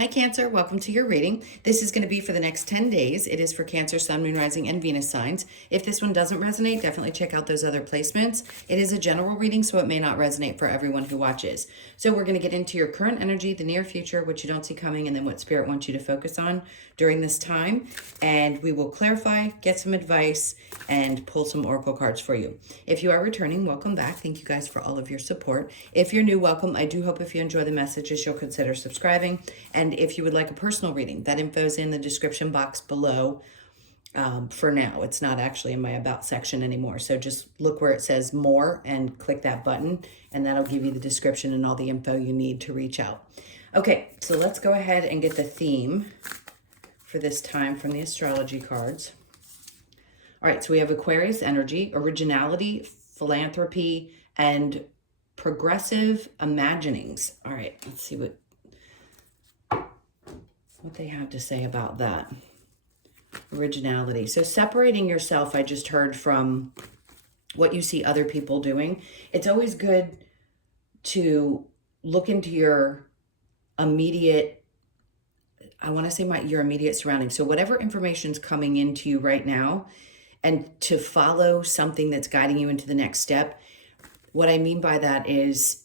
Hi Cancer, welcome to your reading. This is going to be for the next 10 days. It is for Cancer, Sun, Moon, Rising, and Venus signs. If this one doesn't resonate, definitely check out those other placements. It is a general reading, so it may not resonate for everyone who watches. So we're going to get into your current energy, the near future, what you don't see coming, and then what Spirit wants you to focus on during this time. And we will clarify, get some advice, and pull some oracle cards for you. If you are returning, welcome back. Thank you guys for all of your support. If you're new, welcome. I do hope if you enjoy the messages, you'll consider subscribing. And if you would like a personal reading, that info is in the description box below. For now, it's not actually in my about section anymore. So just look where it says more and click that button, and that'll give you the description and all the info you need to reach out. Okay, so let's go ahead and get the theme for this time from the astrology cards. All right, so we have Aquarius energy, originality, philanthropy, and progressive imaginings. All right, let's see what they have to say about that. Originality. So separating yourself, I just heard, from what you see other people doing. It's always good to look into your immediate, I want to say your immediate surroundings. So whatever information's coming into you right now, and to follow something that's guiding you into the next step. What I mean by that is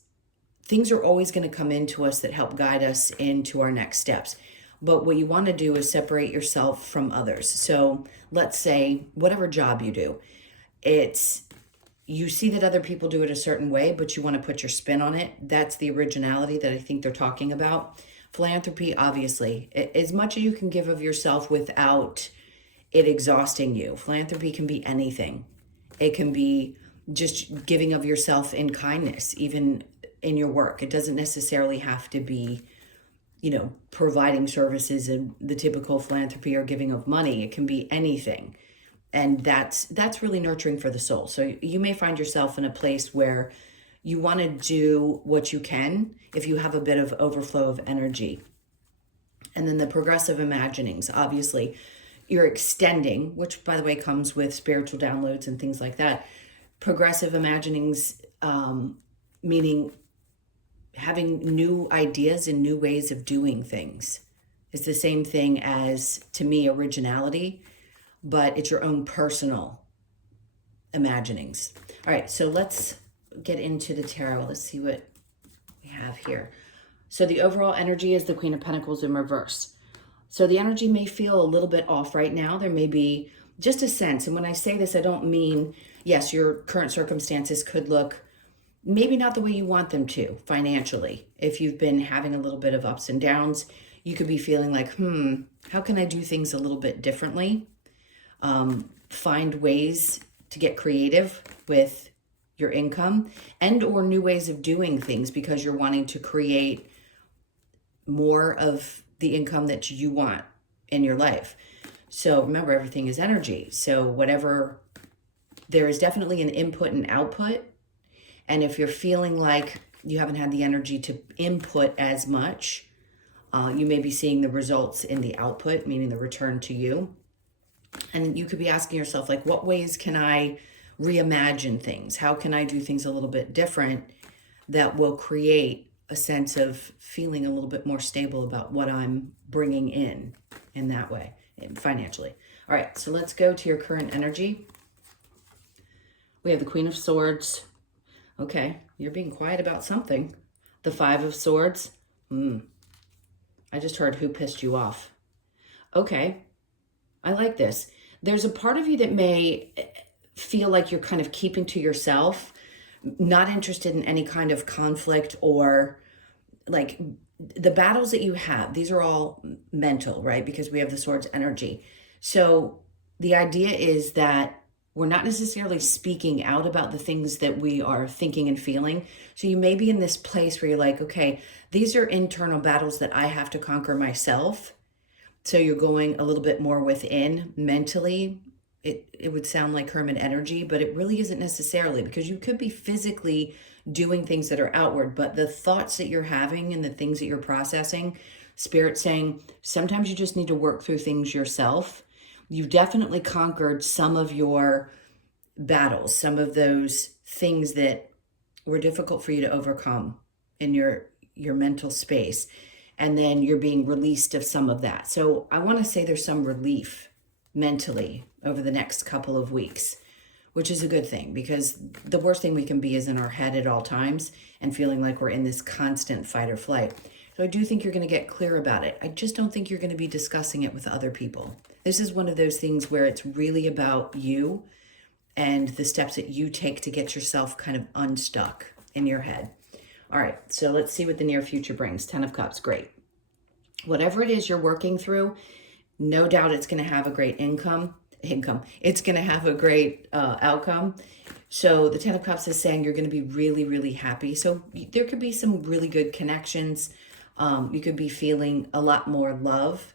things are always going to come into us that help guide us into our next steps. But what you want to do is separate yourself from others. So let's say whatever job you do, you see that other people do it a certain way, but you want to put your spin on it. That's the originality that I think they're talking about. Philanthropy, obviously, as much as you can give of yourself without it exhausting you. Philanthropy can be anything. It can be just giving of yourself in kindness, even in your work. It doesn't necessarily have to be, providing services and the typical philanthropy or giving of money. It can be anything. And that's really nurturing for the soul. So you may find yourself in a place where you want to do what you can if you have a bit of overflow of energy. And then the progressive imaginings, obviously, you're extending, which by the way comes with spiritual downloads and things like that. Progressive imaginings, meaning having new ideas and new ways of doing things. It's the same thing as, to me, originality, but it's your own personal imaginings. All right, so let's get into the tarot. Let's see what we have here. So the overall energy is the Queen of Pentacles in reverse. So the energy may feel a little bit off right now. There may be just a sense. And when I say this, I don't mean, yes, your current circumstances could look maybe not the way you want them to financially. If you've been having a little bit of ups and downs, you could be feeling like, how can I do things a little bit differently? Find ways to get creative with your income and or new ways of doing things because you're wanting to create more of the income that you want in your life. So remember, everything is energy. So there is definitely an input and output. And if you're feeling like you haven't had the energy to input as much, you may be seeing the results in the output, meaning the return to you. And you could be asking yourself, like, what ways can I reimagine things? How can I do things a little bit different that will create a sense of feeling a little bit more stable about what I'm bringing in that way, financially. All right, so let's go to your current energy. We have the Queen of Swords. Okay, you're being quiet about something. The Five of Swords. I just heard who pissed you off. Okay, I like this. There's a part of you that may feel like you're kind of keeping to yourself, not interested in any kind of conflict, or like the battles that you have. These are all mental, right? Because we have the Swords energy. So the idea is that we're not necessarily speaking out about the things that we are thinking and feeling. So you may be in this place where you're like, okay, these are internal battles that I have to conquer myself. So you're going a little bit more within mentally. It would sound like hermit energy, but it really isn't necessarily, because you could be physically doing things that are outward, but the thoughts that you're having and the things that you're processing, Spirit saying, sometimes you just need to work through things yourself. You've definitely conquered some of your battles, some of those things that were difficult for you to overcome in your mental space. and then you're being released of some of that. So I want to say there's some relief mentally over the next couple of weeks, which is a good thing, because the worst thing we can be is in our head at all times and feeling like we're in this constant fight or flight. So I do think you're going to get clear about it. I just don't think you're going to be discussing it with other people. This is one of those things where it's really about you and the steps that you take to get yourself kind of unstuck in your head. All right, so let's see what the near future brings. 10 of Cups, great. Whatever it is you're working through, no doubt it's going to have a great income. It's going to have a great outcome. So the 10 of Cups is saying you're going to be really, really happy. So there could be some really good connections. You could be feeling a lot more love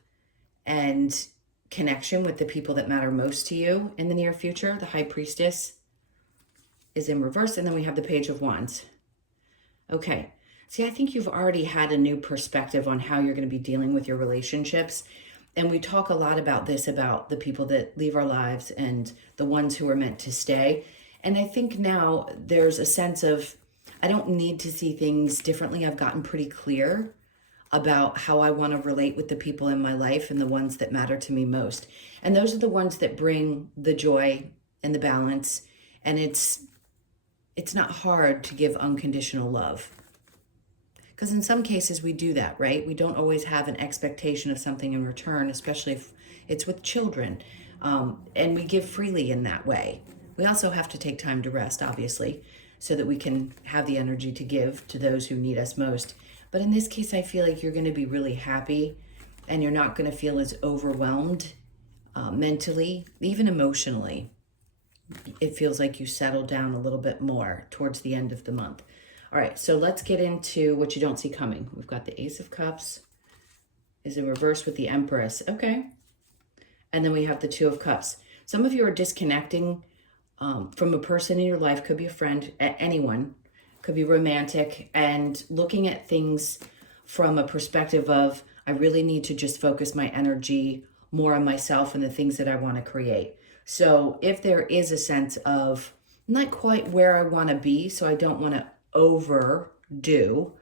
and connection with the people that matter most to you in the near future. The High Priestess is in reverse, and then we have the Page of Wands. Okay, see, I think you've already had a new perspective on how you're going to be dealing with your relationships. And we talk a lot about this, about the people that leave our lives and the ones who are meant to stay. And I think now there's a sense of, I don't need to see things differently. I've gotten pretty clear about how I want to relate with the people in my life and the ones that matter to me most. And those are the ones that bring the joy and the balance. And it's not hard to give unconditional love. Because in some cases we do that, right? We don't always have an expectation of something in return, especially if it's with children. And we give freely in that way. We also have to take time to rest, obviously, so that we can have the energy to give to those who need us most. But in this case, I feel like you're going to be really happy, and you're not going to feel as overwhelmed mentally, even emotionally. It feels like you settle down a little bit more towards the end of the month. All right, so let's get into what you don't see coming. We've got the Ace of Cups is in reverse with the Empress. Okay. And then we have the Two of Cups. Some of you are disconnecting from a person in your life. Could be a friend, anyone. Could be romantic, and looking at things from a perspective of, I really need to just focus my energy more on myself and the things that I want to create. So if there is a sense of not quite where I want to be, so I don't want to overdo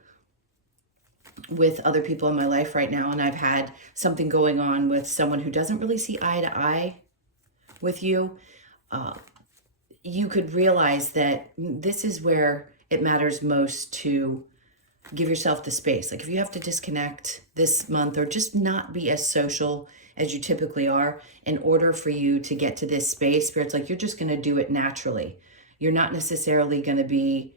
with other people in my life right now, and I've had something going on with someone who doesn't really see eye to eye with you, you could realize that this is where it matters most to give yourself the space. Like if you have to disconnect this month or just not be as social as you typically are in order for you to get to this space, Spirit's like, you're just going to do it naturally. You're not necessarily going to be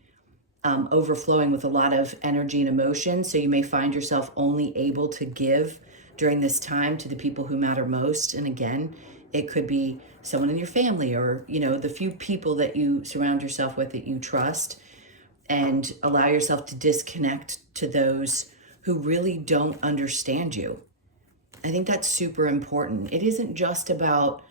overflowing with a lot of energy and emotion. So you may find yourself only able to give during this time to the people who matter most. And again, it could be someone in your family or, you know, the few people that you surround yourself with that you trust, and allow yourself to disconnect to those who really don't understand you. I think that's super important. It isn't just about,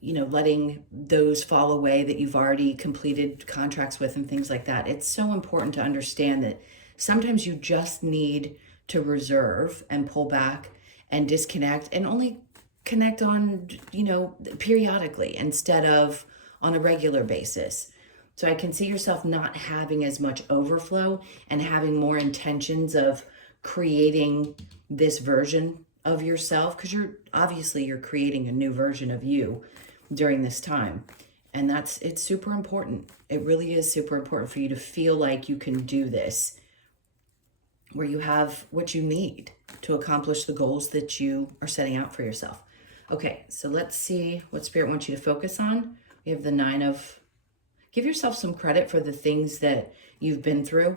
you know, letting those fall away that you've already completed contracts with and things like that. It's so important to understand that sometimes you just need to reserve and pull back and disconnect, and only connect on, you know, periodically instead of on a regular basis. So I can see yourself not having as much overflow and having more intentions of creating this version of yourself, because you're creating a new version of you during this time. And it's super important. It really is super important for you to feel like you can do this, where you have what you need to accomplish the goals that you are setting out for yourself. Okay, so let's see what Spirit wants you to focus on. We have the Nine of... Give yourself some credit for the things that you've been through.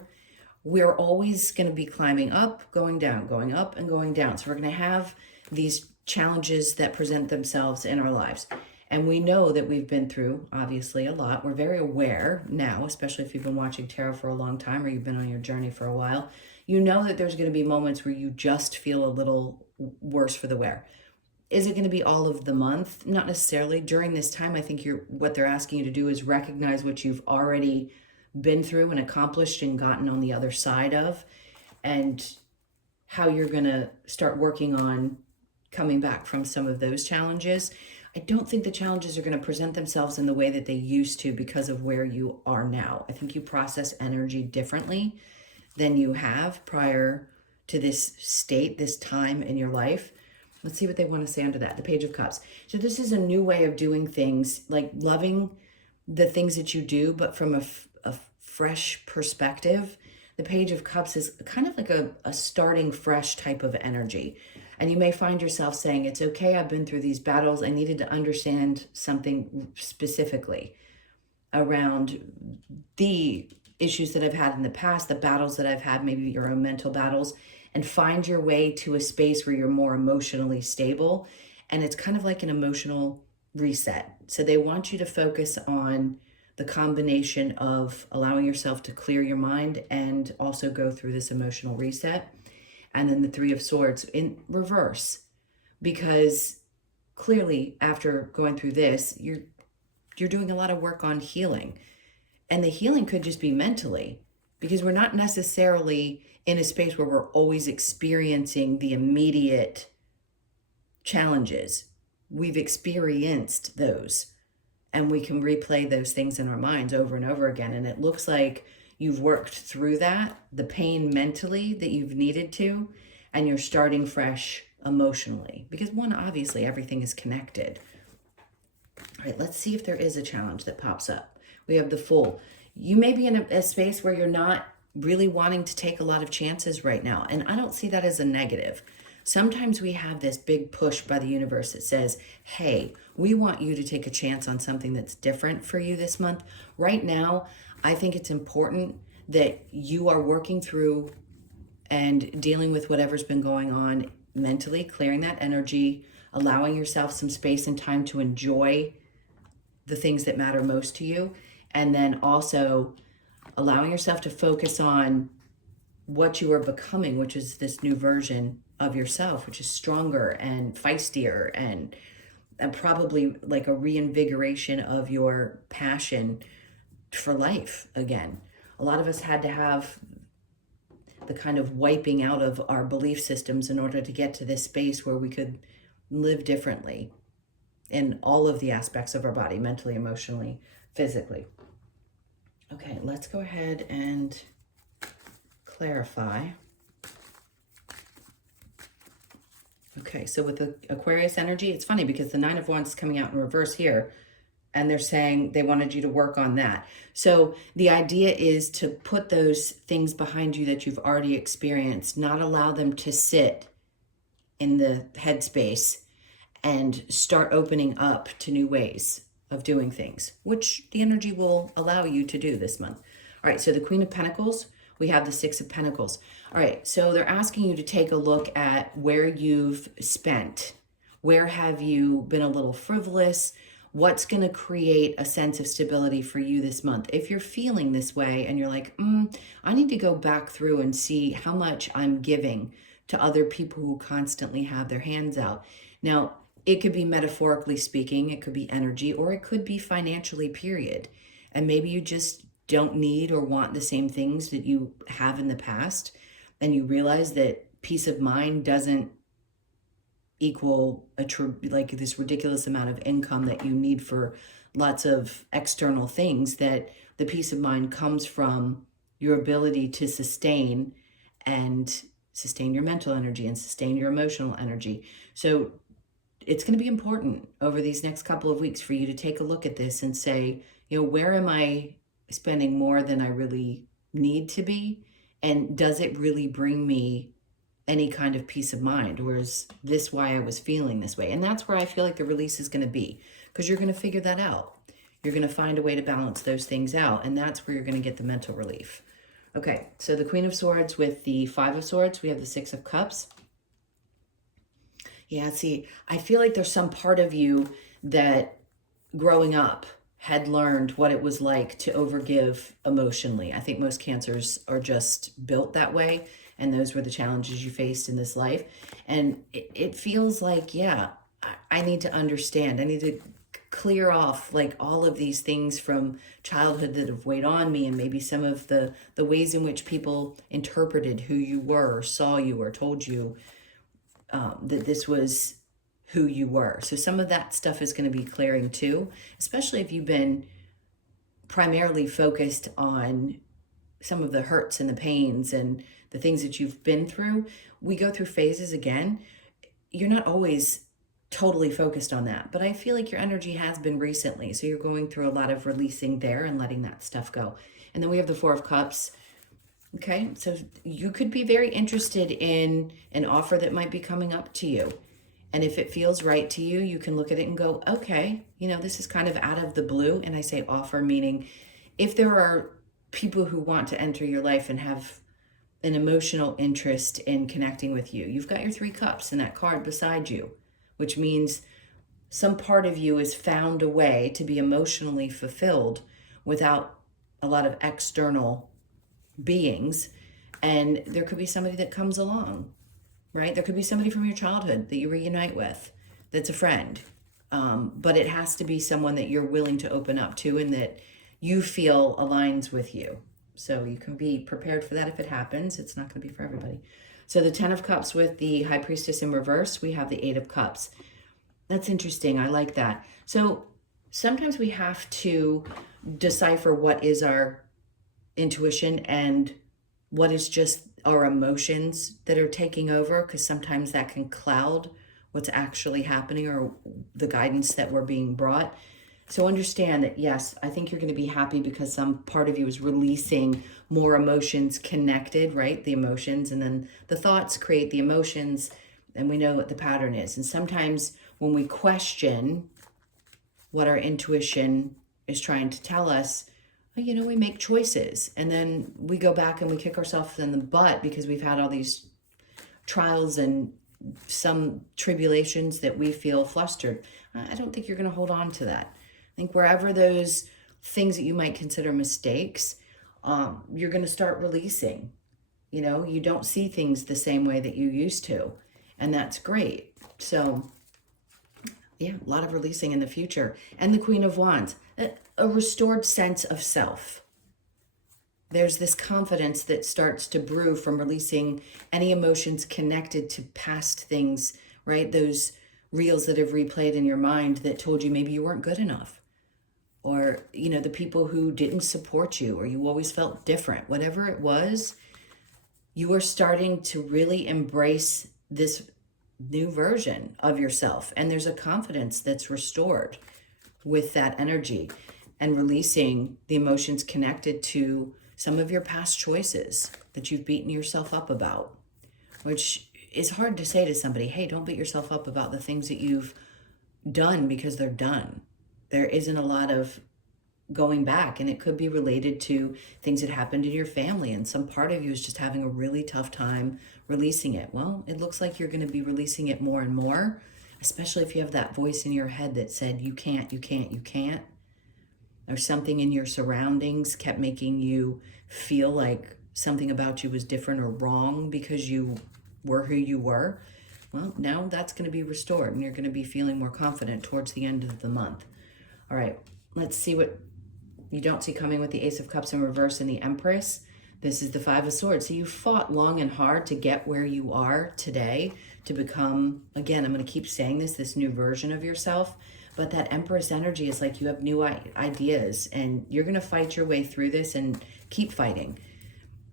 We're always going to be climbing up, going down, going up and going down. So we're going to have these challenges that present themselves in our lives. And we know that we've been through, obviously, a lot. We're very aware now, especially if you've been watching tarot for a long time or you've been on your journey for a while. You know that there's going to be moments where you just feel a little worse for the wear. Is it going to be all of the month? Not necessarily. During this time, I think what they're asking you to do is recognize what you've already been through and accomplished and gotten on the other side of, and how you're going to start working on coming back from some of those challenges. I don't think the challenges are going to present themselves in the way that they used to because of where you are now. I think you process energy differently than you have prior to this state, this time in your life. Let's see what they want to say under that. The Page of Cups. So this is a new way of doing things, like loving the things that you do, but from a fresh perspective. The Page of Cups is kind of like a starting fresh type of energy. And you may find yourself saying, it's okay, I've been through these battles. I needed to understand something specifically around the issues that I've had in the past, the battles that I've had, maybe your own mental battles, and find your way to a space where you're more emotionally stable. And it's kind of like an emotional reset. So they want you to focus on the combination of allowing yourself to clear your mind and also go through this emotional reset. And then the Three of Swords in reverse, because clearly after going through this, you're doing a lot of work on healing. And the healing could just be mentally, because we're not necessarily in a space where we're always experiencing the immediate challenges. We've experienced those, and we can replay those things in our minds over and over again. And it looks like you've worked through that, the pain mentally that you've needed to, and you're starting fresh emotionally. Because one, obviously, everything is connected. All right, let's see if there is a challenge that pops up. We have the Fool. You may be in a space where you're not really wanting to take a lot of chances right now. And I don't see that as a negative. Sometimes we have this big push by the universe that says, hey, we want you to take a chance on something that's different for you this month. Right now, I think it's important that you are working through and dealing with whatever's been going on mentally, clearing that energy, allowing yourself some space and time to enjoy the things that matter most to you, and then also allowing yourself to focus on what you are becoming, which is this new version of yourself, which is stronger and feistier and probably like a reinvigoration of your passion for life again. A lot of us had to have the kind of wiping out of our belief systems in order to get to this space where we could live differently in all of the aspects of our body, mentally, emotionally, physically. Okay, let's go ahead and clarify. Okay, so with the Aquarius energy, it's funny because the Nine of Wands is coming out in reverse here, and they're saying they wanted you to work on that. So the idea is to put those things behind you that you've already experienced, not allow them to sit in the headspace, and start opening up to new ways of doing things, which the energy will allow you to do this month. All right, so the Queen of Pentacles, we have the Six of Pentacles. All right, so they're asking you to take a look at where you've spent. Where have you been a little frivolous? What's going to create a sense of stability for you this month? If you're feeling this way and you're like, I need to go back through and see how much I'm giving to other people who constantly have their hands out. Now, it could be metaphorically speaking, it could be energy, or it could be financially, period. And maybe you just don't need or want the same things that you have in the past, and you realize that peace of mind doesn't equal like this ridiculous amount of income that you need for lots of external things, that the peace of mind comes from your ability to sustain your mental energy and sustain your emotional energy. So it's going to be important over these next couple of weeks for you to take a look at this and say, where am I spending more than I really need to be? And does it really bring me any kind of peace of mind? Or is this why I was feeling this way? And that's where I feel like the release is going to be, because you're going to figure that out. You're going to find a way to balance those things out. And that's where you're going to get the mental relief. Okay, so the Queen of Swords with the Five of Swords, we have the Six of Cups. Yeah, see, I feel like there's some part of you that growing up had learned what it was like to overgive emotionally. I think most Cancers are just built that way, and those were the challenges you faced in this life. And it feels like, yeah, I need to understand. I need to clear off like all of these things from childhood that have weighed on me, and maybe some of the ways in which people interpreted who you were, or saw you, or told you that this was who you were. So some of that stuff is going to be clearing too, especially if you've been primarily focused on some of the hurts and the pains and the things that you've been through, we go through phases again. You're not always totally focused on that, but I feel like your energy has been recently. So you're going through a lot of releasing there and letting that stuff go. And then we have the Four of Cups. Okay, so you could be very interested in an offer that might be coming up to you. And if it feels right to you, you can look at it and go, okay, this is kind of out of the blue. And I say offer, meaning if there are people who want to enter your life and have an emotional interest in connecting with you, you've got your Three Cups and that card beside you, which means some part of you has found a way to be emotionally fulfilled without a lot of external beings. And there could be somebody that comes along, right? There could be somebody from your childhood that you reunite with that's a friend. But it has to be someone that you're willing to open up to and that you feel aligns with you. So you can be prepared for that if it happens. It's not going to be for everybody. So the 10 of Cups with the High Priestess in reverse, we have the 8 of Cups. That's interesting. I like that. So sometimes we have to decipher what is our intuition and what is just our emotions that are taking over, because sometimes that can cloud what's actually happening or the guidance that we're being brought. So understand that, yes, I think you're going to be happy because some part of you is releasing more emotions connected, right? The emotions, and then the thoughts create the emotions, and we know what the pattern is. And sometimes when we question what our intuition is trying to tell us, we make choices, and then we go back and we kick ourselves in the butt because we've had all these trials and some tribulations that we feel flustered. I don't think you're going to hold on to that. I think wherever those things that you might consider mistakes, you're going to start releasing. You don't see things the same way that you used to, and that's great. So yeah, a lot of releasing in the future. And the Queen of Wands, a restored sense of self. There's this confidence that starts to brew from releasing any emotions connected to past things, right? Those reels that have replayed in your mind that told you maybe you weren't good enough. Or, the people who didn't support you, or you always felt different. Whatever it was, you are starting to really embrace this new version of yourself. And there's a confidence that's restored with that energy and releasing the emotions connected to some of your past choices that you've beaten yourself up about, which is hard to say to somebody, hey, don't beat yourself up about the things that you've done because they're done. There isn't a lot of going back, and it could be related to things that happened in your family, and some part of you is just having a really tough time releasing it. Well, it looks like you're going to be releasing it more and more, especially if you have that voice in your head that said you can't, you can't, you can't, or something in your surroundings kept making you feel like something about you was different or wrong because you were who you were. Well, now that's going to be restored, and you're going to be feeling more confident towards the end of the month. All right, let's see what you don't see coming with the Ace of Cups in reverse and the Empress. This is the Five of Swords. So you fought long and hard to get where you are today, to become, again, I'm going to keep saying this new version of yourself. But that Empress energy is like you have new ideas, and you're going to fight your way through this and keep fighting.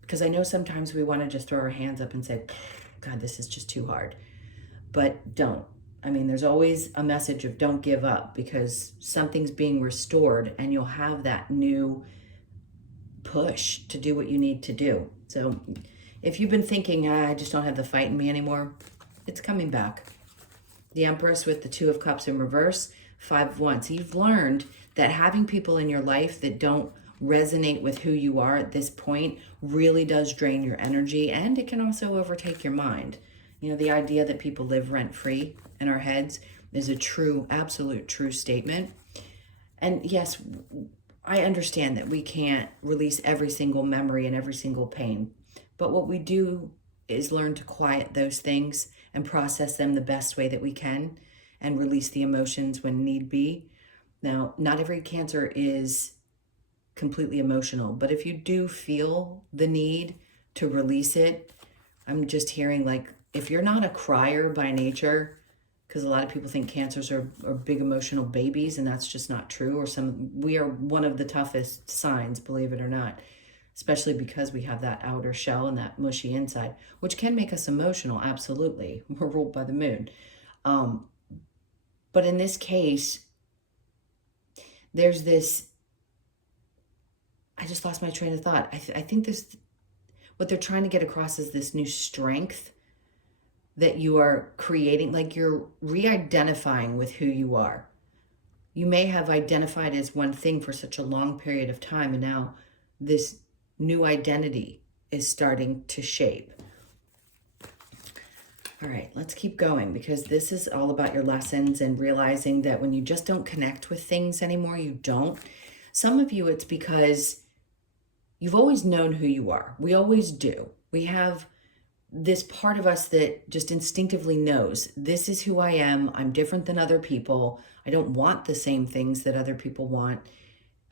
Because I know sometimes we want to just throw our hands up and say, God, this is just too hard. But don't. There's always a message of don't give up, because something's being restored and you'll have that new push to do what you need to do. So if you've been thinking, I just don't have the fight in me anymore, it's coming back. The Empress with the Two of Cups in reverse, Five of Wands. So you've learned that having people in your life that don't resonate with who you are at this point really does drain your energy, and it can also overtake your mind. The idea that people live rent-free in our heads is a true, absolute true statement. And yes, I understand that we can't release every single memory and every single pain, but what we do is learn to quiet those things and process them the best way that we can and release the emotions when need be. Now, not every Cancer is completely emotional, but if you do feel the need to release it, I'm just hearing, like, if you're not a crier by nature, because a lot of people think Cancers are big emotional babies, and that's just not true. We are one of the toughest signs, believe it or not. especially because we have that outer shell and that mushy inside, which can make us emotional. Absolutely. We're ruled by the moon. Um, but in this case, there's this, I just lost my train of thought. I think this, what they're trying to get across is this new strength that you are creating, like you're re-identifying with who you are. You may have identified as one thing for such a long period of time, and now this new identity is starting to shape. All right, let's keep going, because this is all about your lessons and realizing that when you just don't connect with things anymore, you don't. Some of you, it's because you've always known who you are. We always do. We have this part of us that just instinctively knows, this is who I am. I'm different than other people. I don't want the same things that other people want.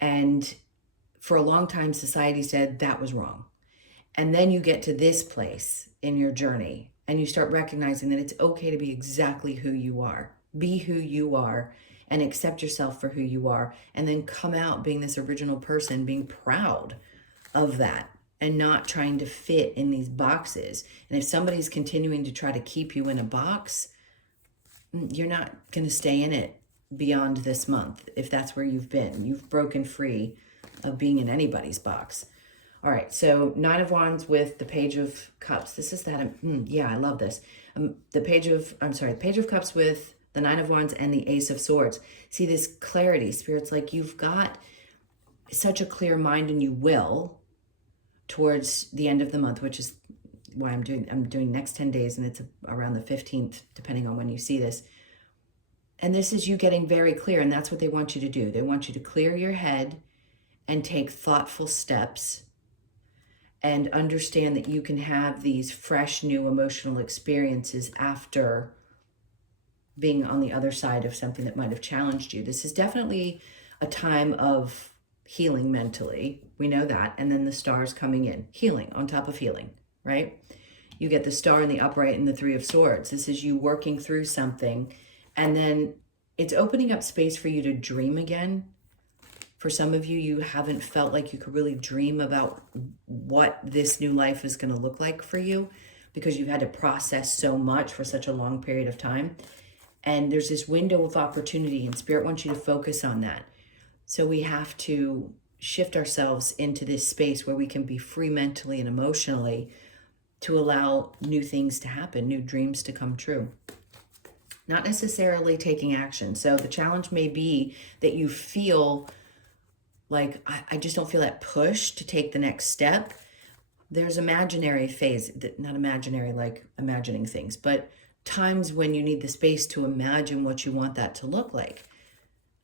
And for a long time, society said that was wrong. And then you get to this place in your journey and you start recognizing that it's okay to be exactly who you are. Be who you are and accept yourself for who you are. And then come out being this original person, being proud of that and not trying to fit in these boxes. And if somebody's continuing to try to keep you in a box, you're not going to stay in it beyond this month. If that's where you've been, you've broken free of being in anybody's box. All right, so 9 of Wands with the Page of Cups. This is that, yeah, I love this. The Page of Cups with the 9 of Wands and the Ace of Swords. See this clarity. Spirit's like, you've got such a clear mind and you will towards the end of the month, which is why I'm doing next 10 days, and it's around the 15th, depending on when you see this. And this is you getting very clear, and that's what they want you to do. They want you to clear your head and take thoughtful steps and understand that you can have these fresh, new emotional experiences after being on the other side of something that might have challenged you. This is definitely a time of healing mentally. We know that. And then the stars coming in. Healing on top of healing, right? You get the star and the upright and the 3 of Swords. This is you working through something. And then it's opening up space for you to dream again. For some of you, you haven't felt like you could really dream about what this new life is going to look like for you because you've had to process so much for such a long period of time. And there's this window of opportunity, and Spirit wants you to focus on that. So we have to shift ourselves into this space where we can be free mentally and emotionally to allow new things to happen, new dreams to come true. Not necessarily taking action. So the challenge may be that you feel like, I just don't feel that push to take the next step. There's imaginary phase, not imaginary like imagining things, but times when you need the space to imagine what you want that to look like,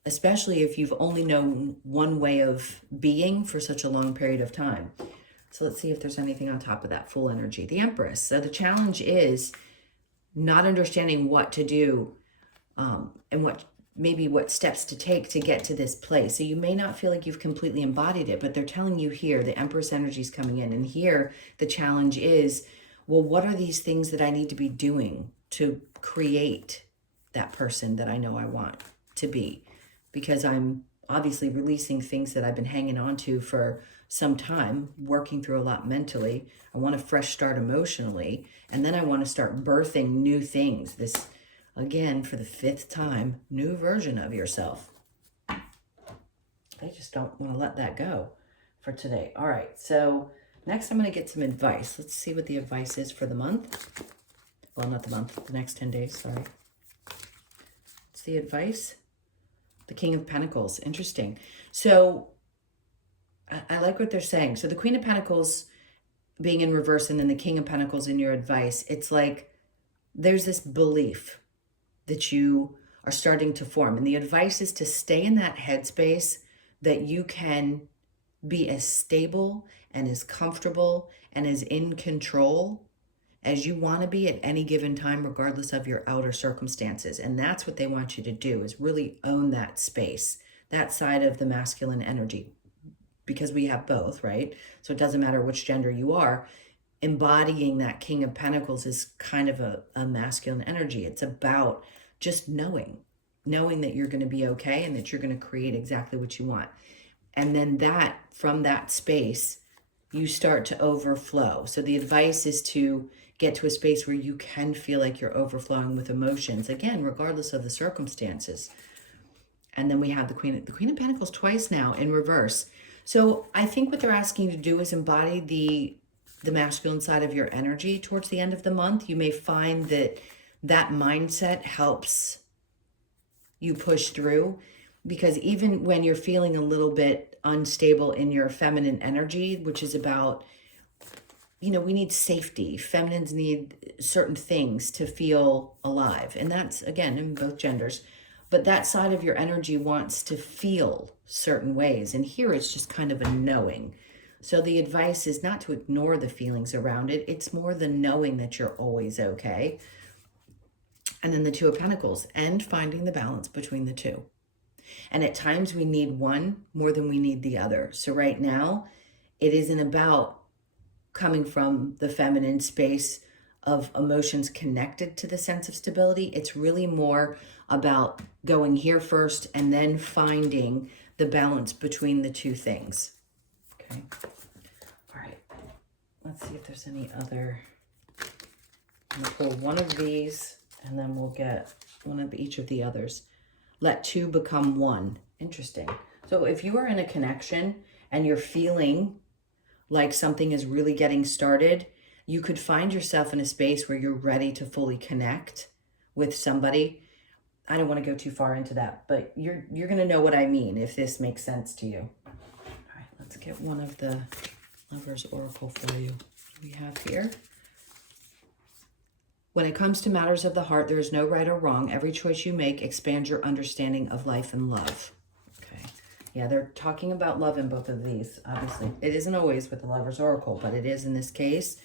especially if you've only known one way of being for such a long period of time. So let's see if there's anything on top of that full energy. The Empress. So the challenge is not understanding what to do and what steps to take to get to this place. So you may not feel like you've completely embodied it, but they're telling you here, the Empress energy is coming in. And here the challenge is, well, what are these things that I need to be doing to create that person that I know I want to be? Because I'm obviously releasing things that I've been hanging on to for some time, working through a lot mentally. I want a fresh start emotionally, and then I want to start birthing new things. This, again, for the 5th time, new version of yourself. I just don't want to let that go for today. All right, so next I'm going to get some advice. Let's see what the advice is for the month. Well, not the month, the next 10 days, sorry. What's the advice? The King of Pentacles. Interesting. So I like what they're saying. So the Queen of Pentacles being in reverse and then the King of Pentacles in your advice, it's like there's this belief that you are starting to form. And the advice is to stay in that headspace that you can be as stable and as comfortable and as in control as you want to be at any given time, regardless of your outer circumstances. And that's what they want you to do, is really own that space, that side of the masculine energy, because we have both, right? So it doesn't matter which gender you are. Embodying that King of Pentacles is kind of a masculine energy. It's about just knowing that you're going to be okay and that you're going to create exactly what you want. And then that, from that space, you start to overflow. So the advice is to get to a space where you can feel like you're overflowing with emotions, again, regardless of the circumstances. And then we have the Queen of Pentacles twice now in reverse. So I think what they're asking you to do is embody the masculine side of your energy towards the end of the month. You may find that that mindset helps you push through, because even when you're feeling a little bit unstable in your feminine energy, which is about, we need safety. Feminines need certain things to feel alive. And that's, again, in both genders. But that side of your energy wants to feel certain ways. And here it's just kind of a knowing. So the advice is not to ignore the feelings around it. It's more the knowing that you're always okay. And then the Two of Pentacles, and finding the balance between the two. And at times we need one more than we need the other. So right now, it isn't about coming from the feminine space of emotions connected to the sense of stability. It's really more about going here first and then finding the balance between the two things. Okay. All right. Let's see if there's any other. I'm going to pull one of these and then we'll get one of each of the others. Let two become one. Interesting. So if you are in a connection and you're feeling like something is really getting started, you could find yourself in a space where you're ready to fully connect with somebody. I don't want to go too far into that, but you're going to know what I mean if this makes sense to you. All right, let's get one of the Lovers Oracle for you. We have here. When it comes to matters of the heart, there is no right or wrong. Every choice you make expands your understanding of life and love. Okay. Yeah, they're talking about love in both of these, obviously. It isn't always with the Lovers Oracle, but it is in this case.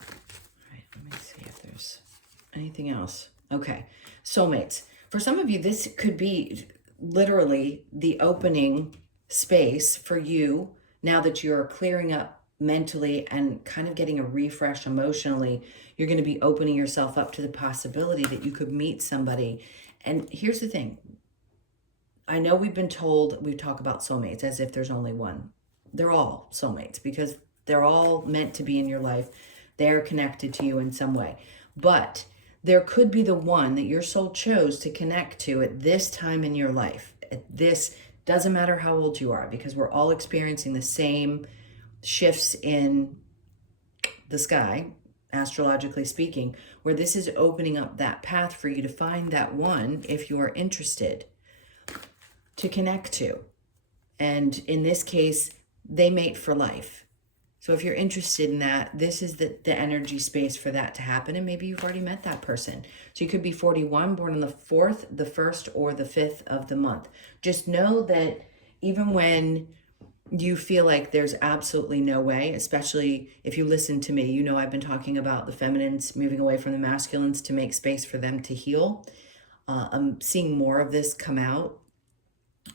All right, let me see if there's anything else. Okay, soulmates. For some of you, this could be literally the opening space for you now that you're clearing up mentally and kind of getting a refresh emotionally. You're going to be opening yourself up to the possibility that you could meet somebody. And here's the thing. I know we've been told, we talk about soulmates as if there's only one. They're all soulmates because they're all meant to be in your life. They're connected to you in some way. But there could be the one that your soul chose to connect to at this time in your life. This doesn't matter how old you are, because we're all experiencing the same shifts in the sky, astrologically speaking, where this is opening up that path for you to find that one, if you are interested, to connect to. And in this case, they mate for life. So if you're interested in that, this is the energy space for that to happen. And maybe you've already met that person. So you could be 41, born on the 4th, the 1st, or the 5th of the month. Just know that even when you feel like there's absolutely no way, especially if you listen to me, you know I've been talking about the feminines moving away from the masculines to make space for them to heal. I'm seeing more of this come out,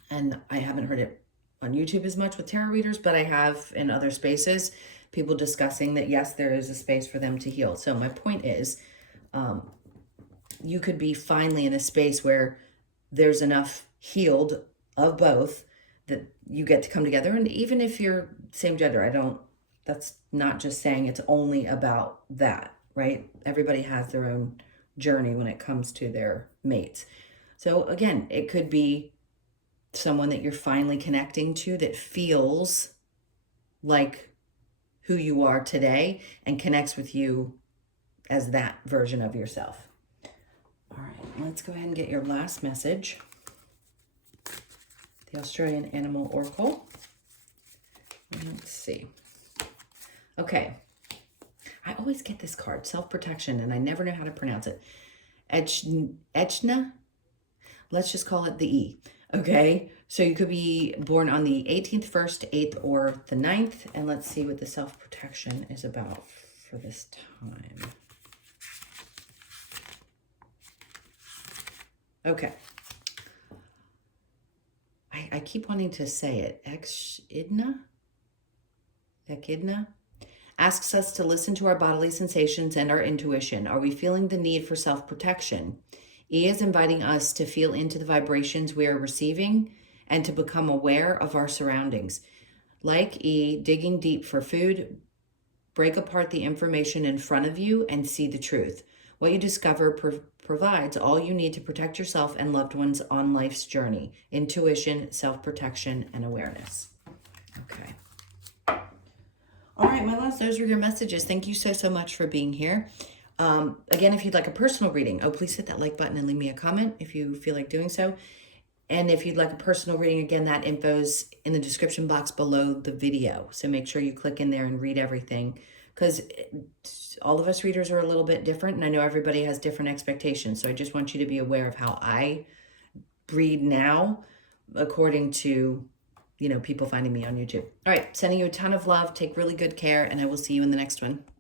and I haven't heard it on YouTube as much with tarot readers, but I have in other spaces, people discussing that, yes, there is a space for them to heal. So my point is, you could be finally in a space where there's enough healed of both that you get to come together. And even if you're same gender, that's not just saying it's only about that, right? Everybody has their own journey when it comes to their mates. So again, it could be someone that you're finally connecting to that feels like who you are today and connects with you as that version of yourself. All right, let's go ahead and get your last message. The Australian Animal Oracle. Let's see. Okay. I always get this card, Self-Protection, and I never know how to pronounce it. Echna? Let's just call it the E. Okay. So you could be born on the 18th, 1st, 8th, or the 9th. And let's see what the self-protection is about for this time. Okay. I keep wanting to say it. Echidna asks us to listen to our bodily sensations and our intuition. Are we feeling the need for self-protection? E is inviting us to feel into the vibrations we are receiving and to become aware of our surroundings. Like E, digging deep for food, break apart the information in front of you and see the truth. What you discover provides all you need to protect yourself and loved ones on life's journey. Intuition, self-protection, and awareness. Okay. All right, my loves, those were your messages. Thank you so much for being here. Again, if you'd like a personal reading, please hit that like button and leave me a comment if you feel like doing so. And if you'd like a personal reading, again, that info's in the description box below the video. So make sure you click in there and read everything, because all of us readers are a little bit different, and I know everybody has different expectations. So I just want you to be aware of how I read now according to, people finding me on YouTube. All right, sending you a ton of love. Take really good care, and I will see you in the next one.